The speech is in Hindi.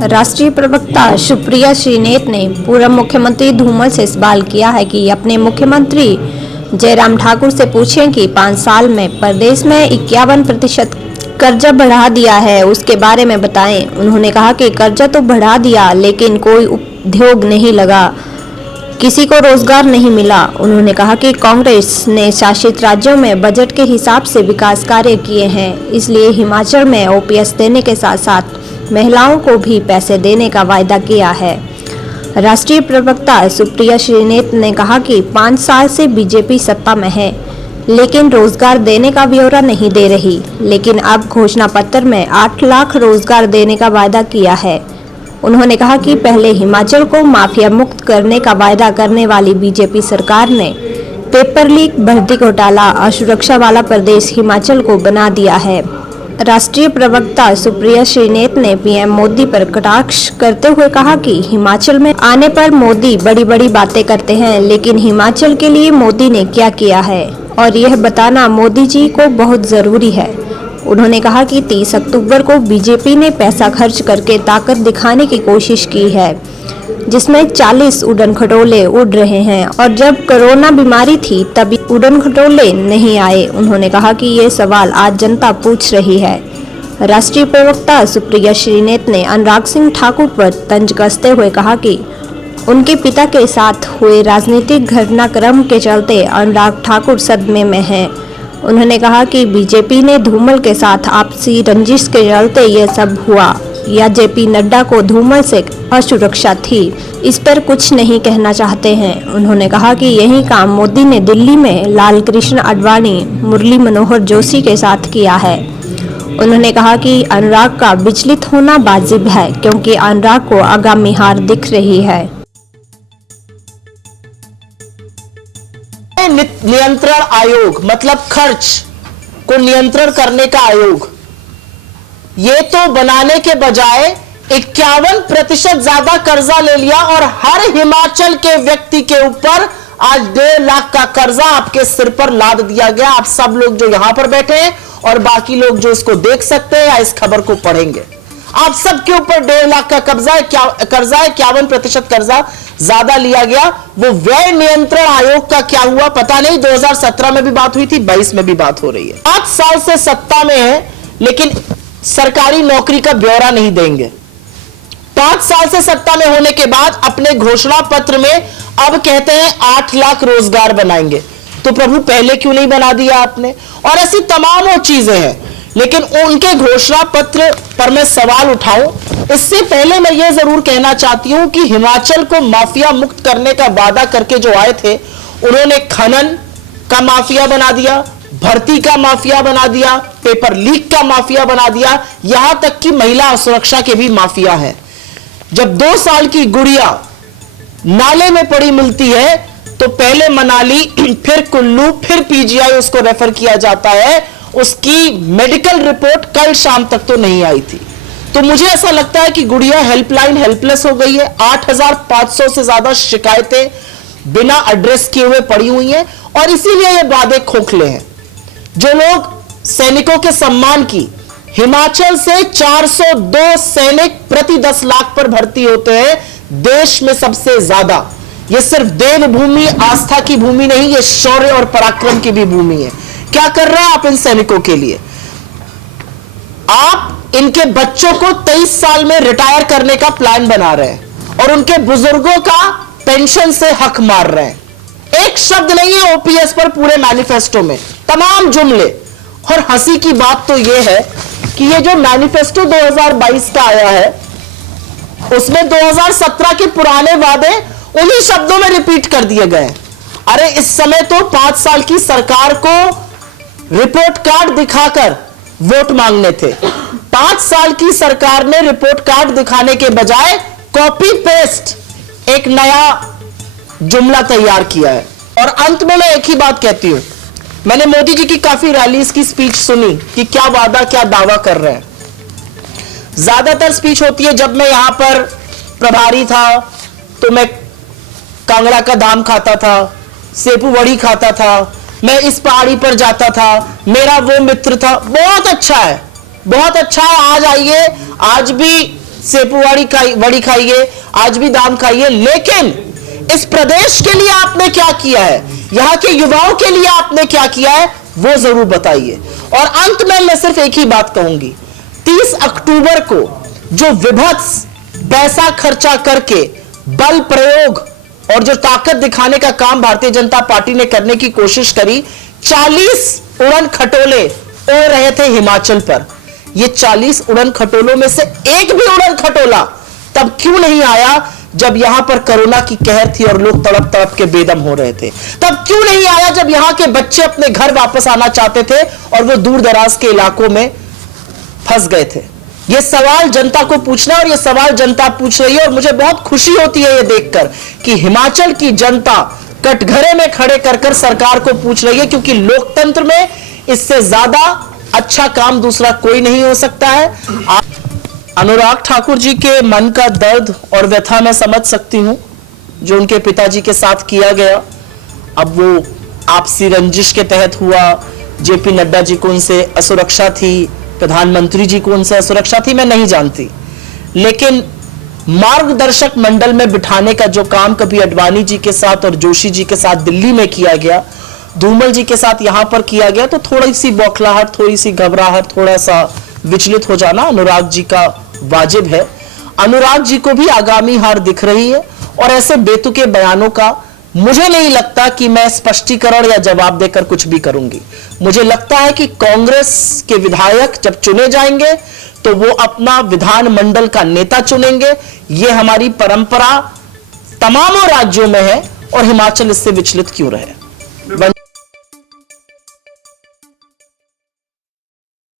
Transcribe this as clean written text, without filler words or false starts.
राष्ट्रीय प्रवक्ता सुप्रिया श्रीनेत ने पूर्व मुख्यमंत्री धूमल से सवाल किया है कि अपने मुख्यमंत्री जयराम ठाकुर से पूछें कि 5 साल में प्रदेश में 51% कर्जा बढ़ा दिया है, उसके बारे में बताएं। उन्होंने कहा कि कर्जा तो बढ़ा दिया लेकिन कोई उद्योग नहीं लगा, किसी को रोजगार नहीं मिला। उन्होंने कहा कि कांग्रेस ने शासित राज्यों में बजट के हिसाब से विकास कार्य किए हैं, इसलिए हिमाचल में ओपीएस देने के साथ साथ महिलाओं को भी पैसे देने का वायदा किया है। राष्ट्रीय प्रवक्ता सुप्रिया श्रीनेत ने कहा कि 5 साल से बीजेपी सत्ता में है लेकिन रोजगार देने का ब्यौरा नहीं दे रही, लेकिन अब घोषणा पत्र में 8 लाख रोजगार देने का वायदा किया है। उन्होंने कहा कि पहले हिमाचल को माफिया मुक्त करने का वायदा करने वाली बीजेपी सरकार ने पेपर लीक, भर्ती घोटाला और सुरक्षा वाला प्रदेश हिमाचल को बना दिया है। राष्ट्रीय प्रवक्ता सुप्रिया श्रीनेत ने पीएम मोदी पर कटाक्ष करते हुए कहा कि हिमाचल में आने पर मोदी बड़ी बड़ी बातें करते हैं, लेकिन हिमाचल के लिए मोदी ने क्या किया है और यह बताना मोदी जी को बहुत जरूरी है। उन्होंने कहा कि 30 अक्टूबर को बीजेपी ने पैसा खर्च करके ताकत दिखाने की कोशिश की है, जिसमें 40 उड़न खटोले उड़ रहे हैं और जब कोरोना बीमारी थी तभी उड़न खटोले नहीं आए। उन्होंने कहा कि ये सवाल आज जनता पूछ रही है। राष्ट्रीय प्रवक्ता सुप्रिया श्रीनेत ने अनुराग सिंह ठाकुर पर तंज कसते हुए कहा कि उनके पिता के साथ हुए राजनीतिक घटनाक्रम के चलते अनुराग ठाकुर सदमे में हैं। उन्होंने कहा कि बीजेपी ने धूमल के साथ आपसी रंजिश के चलते ये सब हुआ या जेपी नड्डा को धूमल से असुरक्षा थी, इस पर कुछ नहीं कहना चाहते हैं। उन्होंने कहा कि यही काम मोदी ने दिल्ली में लाल कृष्ण आडवाणी, मुरली मनोहर जोशी के साथ किया है। उन्होंने कहा कि अनुराग का विचलित होना वाजिब है क्योंकि अनुराग को आगामी हार दिख रही है। नियंत्रण आयोग मतलब खर्च को नियंत्रण करने का आयोग, ये तो बनाने के बजाय 51% ज्यादा कर्जा ले लिया और हर हिमाचल के व्यक्ति के ऊपर आज 1.5 लाख का कर्जा आपके सिर पर लाद दिया गया। आप सब लोग जो यहां पर बैठे हैं और बाकी लोग जो इसको देख सकते हैं या इस खबर को पढ़ेंगे, आप सबके ऊपर 1.5 लाख का कर्जा है, 51% कर्जा ज्यादा लिया गया। वो व्यय नियंत्रण आयोग का क्या हुआ पता नहीं। 2017 में भी बात हुई थी, 22 में भी बात हो रही है। 5 साल से सत्ता में है लेकिन सरकारी नौकरी का ब्यौरा नहीं देंगे। 5 साल से सत्ता में होने के बाद अपने घोषणा पत्र में अब कहते हैं 8 लाख रोजगार बनाएंगे। तो प्रभु पहले क्यों नहीं बना दिया आपने? और ऐसी तमाम वो चीजें हैं, लेकिन उनके घोषणा पत्र पर मैं सवाल उठाऊं इससे पहले मैं ये जरूर कहना चाहती हूं कि हिमाचल को माफिया मुक्त करने का वादा करके जो आए थे, उन्होंने खनन का माफिया बना दिया, भर्ती का माफिया बना दिया, पेपर लीक का माफिया बना दिया, यहां तक कि महिला सुरक्षा के भी माफिया हैं। जब 2 साल की गुड़िया नाले में पड़ी मिलती है तो पहले मनाली, फिर कुल्लू, फिर पीजीआई उसको रेफर किया जाता है। उसकी मेडिकल रिपोर्ट कल शाम तक तो नहीं आई थी। तो मुझे ऐसा लगता है कि गुड़िया हेल्पलाइन हेल्पलेस हो गई है। 8500 से ज्यादा शिकायतें बिना एड्रेस किए हुए पड़ी हुई हैं और इसीलिए ये वादे खोखले हैं। जो लोग सैनिकों के सम्मान की, हिमाचल से 402 सैनिक प्रति 10 लाख पर भर्ती होते हैं, देश में सबसे ज्यादा। ये सिर्फ देवभूमि, आस्था की भूमि नहीं, ये शौर्य और पराक्रम की भी भूमि है। क्या कर रहे हैं आप इन सैनिकों के लिए? आप इनके बच्चों को 23 साल में रिटायर करने का प्लान बना रहे हैं और उनके बुजुर्गों का पेंशन से हक मार रहे हैं। एक शब्द नहीं है ओपीएस पर पूरे मैनिफेस्टो में, तमाम जुमले। और हंसी की बात तो यह है कि ये जो मैनिफेस्टो 2022 का आया है, उसमें 2017 के पुराने वादे उन्हीं शब्दों में रिपीट कर दिए गए। अरे इस समय तो 5 साल की सरकार को रिपोर्ट कार्ड दिखाकर वोट मांगने थे। 5 साल की सरकार ने रिपोर्ट कार्ड दिखाने के बजाय कॉपी पेस्ट एक नया जुमला तैयार किया है। और अंत में मैं एक ही बात कहती हूं, मैंने मोदी जी की काफी रैलीज की स्पीच सुनी कि क्या वादा क्या दावा कर रहे हैं। ज्यादातर स्पीच होती है, जब मैं यहां पर प्रभारी था तो मैं कांगड़ा का दाम खाता था, सेपू वड़ी खाता था, मैं इस पहाड़ी पर जाता था, मेरा वो मित्र था। बहुत अच्छा है, बहुत अच्छा है, आज आइए, आज भी सेपुवाड़ी वड़ी खाइए, आज भी दाम खाइए, लेकिन इस प्रदेश के लिए आपने क्या किया है, यहां के युवाओं के लिए आपने क्या किया है, वो जरूर बताइए। और अंत में मैं सिर्फ एक ही बात कहूंगी, 30 अक्टूबर को जो विभत्स पैसा खर्चा करके बल प्रयोग और जो ताकत दिखाने का काम भारतीय जनता पार्टी ने करने की कोशिश करी, 40 उड़न खटोले उड़ रहे थे हिमाचल पर। ये 40 उड़न खटोलों में से एक भी उड़न खटोला तब क्यों नहीं आया जब यहां पर कोरोना की कहर थी और लोग तड़प तड़प के बेदम हो रहे थे? तब क्यों नहीं आया जब यहां के बच्चे अपने घर वापस आना चाहते थे और वो दूर दराज के इलाकों में फंस गए थे? ये सवाल जनता को पूछना है और ये सवाल जनता पूछ रही है, और मुझे बहुत खुशी होती है ये देखकर कि हिमाचल की जनता कटघरे में खड़े कर सरकार को पूछ रही है, क्योंकि लोकतंत्र में इससे ज्यादा अच्छा काम दूसरा कोई नहीं हो सकता है। अनुराग ठाकुर जी के मन का दर्द और व्यथा मैं समझ सकती हूं, जो उनके पिताजी के साथ किया गया। अब वो आपसी रंजिश के तहत हुआ, जेपी नड्डा जी को उनसे असुरक्षा थी, प्रधानमंत्री जी को उनसे असुरक्षा थी, मैं नहीं जानती, लेकिन मार्गदर्शक मंडल में बिठाने का जो काम कभी अडवाणी जी के साथ और जोशी जी के साथ दिल्ली में किया गया, धूमल जी के साथ यहां पर किया गया, तो थोड़ी सी बौखलाहट, थोड़ी सी घबराहट, थोड़ा सा विचलित हो जाना अनुराग जी का वाजिब है। अनुराग जी को भी आगामी हार दिख रही है, और ऐसे बेतुके बयानों का मुझे नहीं लगता कि मैं स्पष्टीकरण या जवाब देकर कुछ भी करूंगी। मुझे लगता है कि कांग्रेस के विधायक जब चुने जाएंगे तो वो अपना विधानमंडल का नेता चुनेंगे। ये हमारी परंपरा तमाम राज्यों में है, और हिमाचल इससे विचलित क्यों रहे।